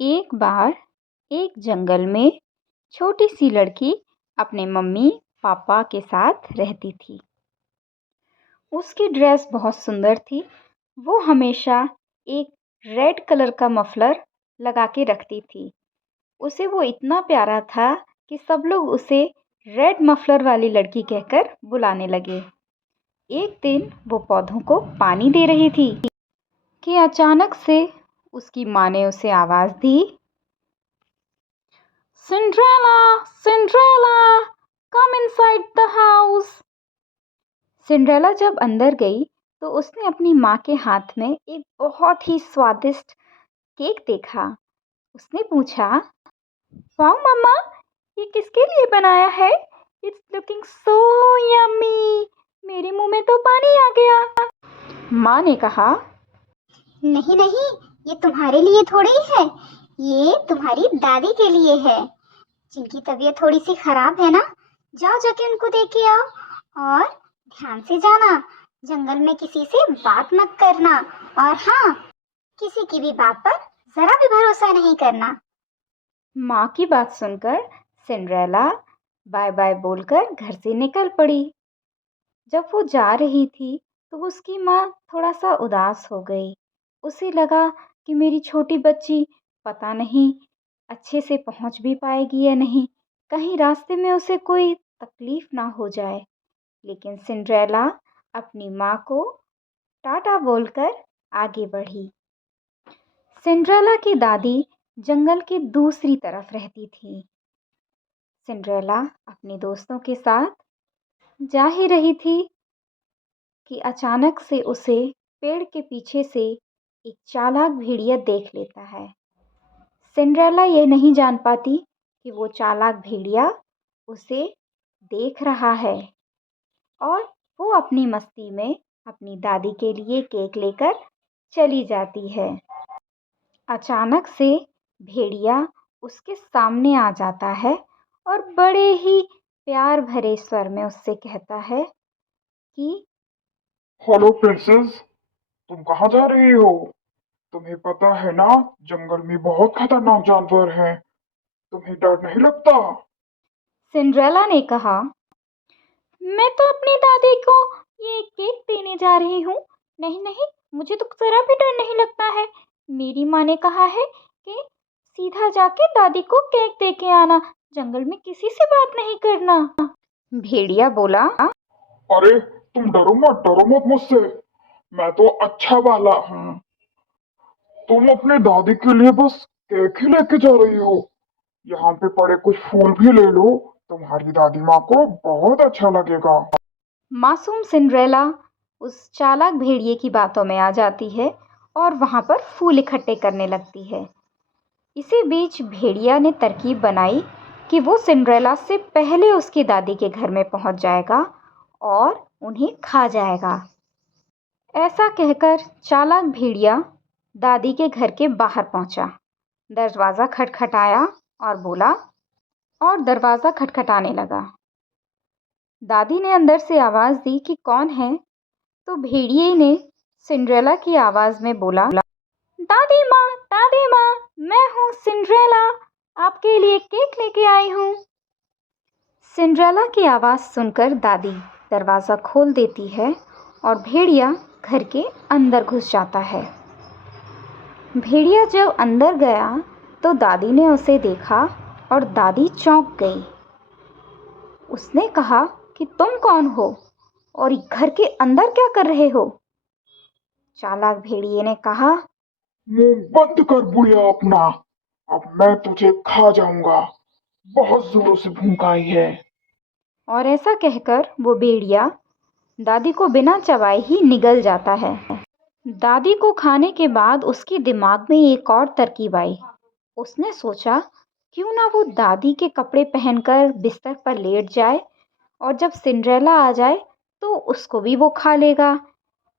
एक बार एक जंगल में छोटी सी लड़की अपने मम्मी पापा के साथ रहती थी। उसकी ड्रेस बहुत सुंदर थी। वो हमेशा एक रेड कलर का मफलर लगा के रखती थी। उसे वो इतना प्यारा था कि सब लोग उसे रेड मफलर वाली लड़की कहकर बुलाने लगे। एक दिन वो पौधों को पानी दे रही थी कि अचानक से उसकी माँ ने उसे आवाज़ दी, Cinderella, Cinderella, come inside the house. Cinderella जब अंदर गई तो उसने अपनी माँ के हाथ में एक बहुत ही स्वादिष्ट केक देखा। उसने पूछा, वाह मम्मा, ये किसके लिए बनाया है? It's looking so yummy. मेरे मुंह में तो पानी आ गया। माँ ने कहा, नहीं नहीं, ये तुम्हारे लिए थोड़ी है, ये तुम्हारी दादी के लिए है, जिनकी तबीयत थोड़ी सी खराब है ना। जाओ जाके उनको देख के आओ और ध्यान से जाना, जंगल में किसी से बात मत करना, और हाँ, किसी की भी बात पर जरा भी भरोसा नहीं करना। माँ की बात सुनकर सिंड्रेला बाय बाय बोलकर घर से निकल पड़ी। जब वो जा रही थी तो उसकी माँ थोड़ा सा उदास हो गई। उसे लगा कि मेरी छोटी बच्ची पता नहीं अच्छे से पहुंच भी पाएगी या नहीं, कहीं रास्ते में उसे कोई तकलीफ ना हो जाए। लेकिन सिंड्रेला अपनी माँ को टाटा बोलकर आगे बढ़ी। सिंड्रेला की दादी जंगल की दूसरी तरफ रहती थी। सिंड्रेला अपने दोस्तों के साथ जा ही रही थी कि अचानक से उसे पेड़ के पीछे से एक चालाक भेड़िया देख लेता है। सिंड्रेला ये नहीं जान पाती कि वो चालाक भेड़िया उसे देख रहा है और वो अपनी मस्ती में अपनी दादी के लिए केक लेकर चली जाती है। अचानक से भेड़िया उसके सामने आ जाता है और बड़े ही प्यार भरे स्वर में उससे कहता है कि हेलो प्रिंसेस, तुम कहाँ जा रही हो? तुम्हें पता है ना, जंगल में बहुत खतरनाक जानवर हैं। तुम्हें डर नहीं लगता? सिंड्रेला ने कहा, मैं तो अपनी दादी को ये केक देने जा रही हूँ। नहीं नहीं, मुझे तो जरा भी डर नहीं लगता है। मेरी माँ ने कहा है कि सीधा जाके दादी को केक दे के आना, जंगल में किसी से बात नहीं करना। भेड़िया बोला, अरे तुम डरो मत मुझसे। मैं तो अच्छा वाला हूँ। तुम अपने दादी के लिए बस केक ही लेके जा रही हो। यहाँ पे पड़े कुछ फूल भी ले लो, तुम्हारी दादी माँ को बहुत अच्छा लगेगा। मासूम सिंड्रेला उस चालाक भेड़िए की बातों में आ जाती है और वहां पर फूल इकट्ठे करने लगती है। इसी बीच भेड़िया ने तरकीब बनाई कि वो सिंड्रेला से पहले उसकी दादी के घर में पहुंच जाएगा और उन्हें खा जाएगा। ऐसा कहकर चालाक भेड़िया दादी के घर के बाहर पहुंचा। दरवाज़ा खटखटाया और बोला और दरवाज़ा खटखटाने लगा। दादी ने अंदर से आवाज़ दी कि कौन है? तो भेड़िए ने सिंड्रेला की आवाज़ में बोला, दादी माँ, मैं हूँ सिंड्रेला, आपके लिए केक लेके आई हूँ। सिंड्रेला की आवाज़ सुनकर दादी दरवाज़ा खोल देती है और भेड़िया घर के अंदर घुस जाता है। भेड़िया जब अंदर गया तो दादी ने उसे देखा और दादी चौंक गई। उसने कहा कि तुम कौन हो और घर के अंदर क्या कर रहे हो? चालाक भेड़िए ने कहा, मुंह बंद कर बुढ़िया अपना, अब मैं तुझे खा जाऊंगा। बहुत जोरों से भूख आई है। और ऐसा कहकर वो भेड़िया दादी को बिना चबाए ही निगल जाता है। दादी को खाने के बाद उसके दिमाग में एक और तरकीब आई। उसने सोचा, क्यों ना वो दादी के कपड़े पहनकर बिस्तर पर लेट जाए और जब सिंड्रेला आ जाए तो उसको भी वो खा लेगा।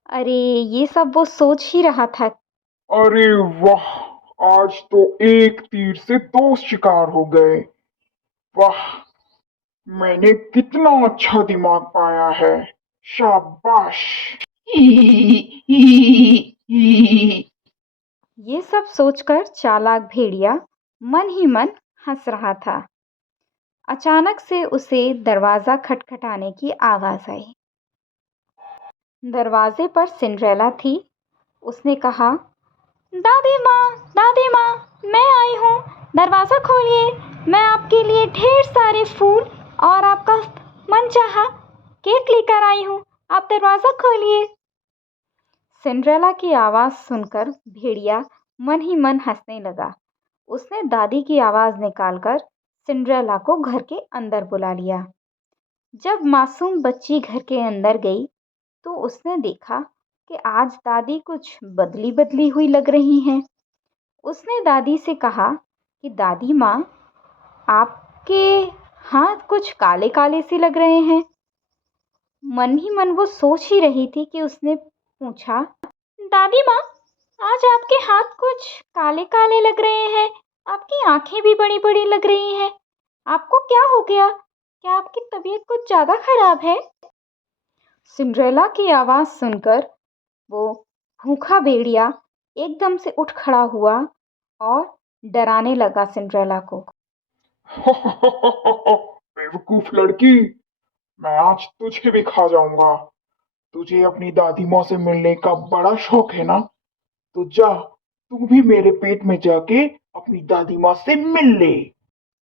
अरे ये सब वो सोच ही रहा था। अरे वाह, आज तो एक तीर से दो शिकार हो गए। वाह, मैंने कितना अच्छा दिमाग पाया है। शाबाश। ये सब सोचकर चालाक भेड़िया मन ही मन हंस रहा था। अचानक से उसे दरवाज़ा खटखटाने की आवाज़ आई। दरवाजे पर सिंड्रेला थी। उसने कहा, दादी माँ, मैं आई हूँ, दरवाज़ा खोलिए। मैं आपके लिए ढेर सारे फूल और आपका मनचाहा केक लेकर आई हूँ, आप दरवाज़ा खोलिए। सिंड्रेला की आवाज़ सुनकर भेड़िया मन ही मन हंसने लगा। उसने दादी की आवाज़ निकालकर सिंड्रेला को घर के अंदर बुला लिया। जब मासूम बच्ची घर के अंदर गई तो उसने देखा कि आज दादी कुछ बदली बदली हुई लग रही हैं। उसने दादी से कहा कि दादी माँ, आपके हाथ कुछ काले काले से लग रहे हैं। मन ही मन वो सोच ही रही थी कि उसने पूछा, दादी माँ, आज आपके हाथ कुछ काले काले लग रहे हैं, आपकी आंखें भी बड़ी बड़ी लग रही हैं, आपको क्या हो गया? क्या आपकी तबीयत कुछ ज़्यादा खराब है? सिंड्रेला की आवाज़ सुनकर वो भूखा भेड़िया एकदम से उठ खड़ा हुआ और डराने लगा सिंड्रेला को। बेवकूफ लड़की, मैं आज तुझे भी खा जाऊंगा। तुझे अपनी दादी माँ से मिलने का बड़ा शौक है ना? तो जा, तू भी मेरे पेट में जाके अपनी दादी माँ से मिल ले।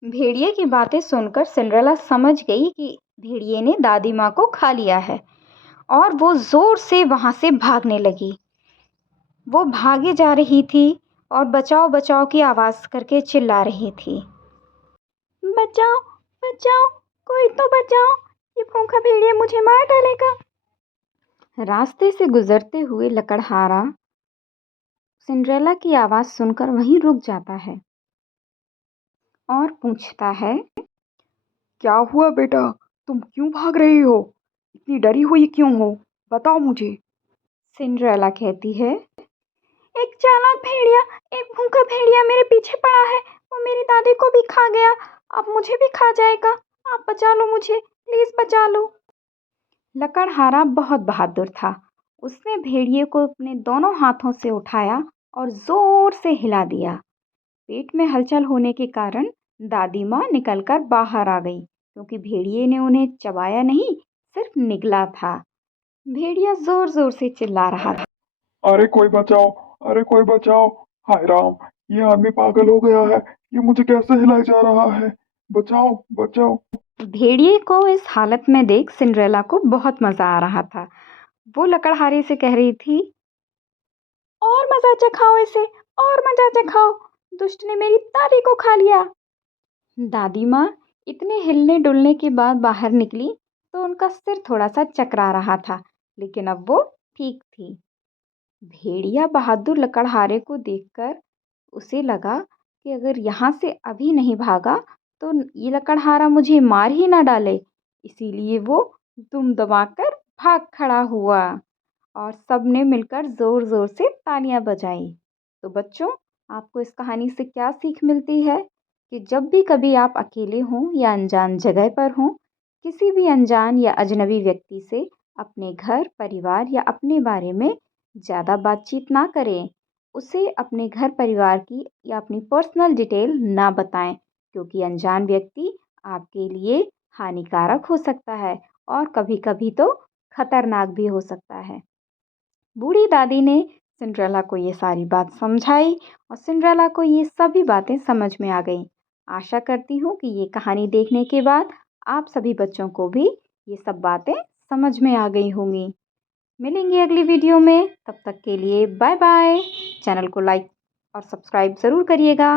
भेड़िए की बातें सुनकर सिंड्रेला समझ गई कि भेड़िए ने दादी माँ को खा लिया है और वो जोर से वहां से भागने लगी। वो भागे जा रही थी और बचाओ बचाओ की आवाज़ करके चिल्ला रही थी, बचाओ बचाओ, कोई तो बचाओ, ये भूखा भेड़िया मुझे मार डालेगा। रास्ते से गुजरते हुए लकड़हारा सिंड्रेला की आवाज़ सुनकर वहीं रुक जाता है और पूछता है, क्या हुआ बेटा, तुम क्यों भाग रही हो? इतनी डरी हुई क्यों हो? बताओ मुझे। सिंड्रेला कहती है, एक चालाक भेड़िया, एक भूखा भेड़िया मेरे पीछे पड़ा है। वो मेरी दादी को भी खा गया, अब मुझे भी खा जाएगा। आप बचा लो मुझे, प्लीज बचा लो। लकड़हारा बहुत बहादुर था। उसने भेड़िए को अपने दोनों हाथों से उठाया और जोर से हिला दिया। पेट में हलचल होने के कारण दादी माँ निकलकर बाहर आ गई, क्योंकि भेड़िए ने उन्हें चबाया नहीं, सिर्फ निगला था। भेड़िया जोर जोर से चिल्ला रहा था, अरे कोई बचाओ, अरे कोई बचाओ। हाय राम, ये आदमी पागल हो गया है। ये मुझे कैसे हिलाया जा रहा है? बचाओ बचाओ। भेड़िए को इस हालत में देख सिंड्रेला को बहुत मजा आ रहा था। वो लकड़हारे से कह रही थी, और मजा चखाओ इसे, और मजा चखाओ, दुष्ट ने मेरी दादी को खा लिया। दादी माँ इतने हिलने डुलने के बाद बाहर निकली तो उनका सिर थोड़ा सा चकरा रहा था, लेकिन अब वो ठीक थी। भेड़िया बहादुर लकड़हारे को देखकर उसे लगा कि अगर यहाँ से अभी नहीं भागा तो ये लकड़हारा मुझे मार ही ना डाले, इसीलिए वो दुम दबाकर भाग खड़ा हुआ और सबने मिलकर जोर जोर से तालियां बजाई। तो बच्चों, आपको इस कहानी से क्या सीख मिलती है कि जब भी कभी आप अकेले हों या अनजान जगह पर हों, किसी भी अनजान या अजनबी व्यक्ति से अपने घर परिवार या अपने बारे में ज़्यादा बातचीत ना करें। उसे अपने घर परिवार की या अपनी पर्सनल डिटेल ना बताएं, क्योंकि अनजान व्यक्ति आपके लिए हानिकारक हो सकता है और कभी-कभी तो खतरनाक भी हो सकता है। बूढ़ी दादी ने सिंड्रेला को ये सारी बात समझाई और सिंड्रेला को ये सभी बातें समझ में आ गई। आशा करती हूँ कि ये कहानी देखने के बाद आप सभी बच्चों को भी ये सब बातें समझ में आ गई होंगी। मिलेंगे अगली वीडियो में, तब तक के लिए बाय बाय। चैनल को लाइक और सब्सक्राइब ज़रूर करिएगा।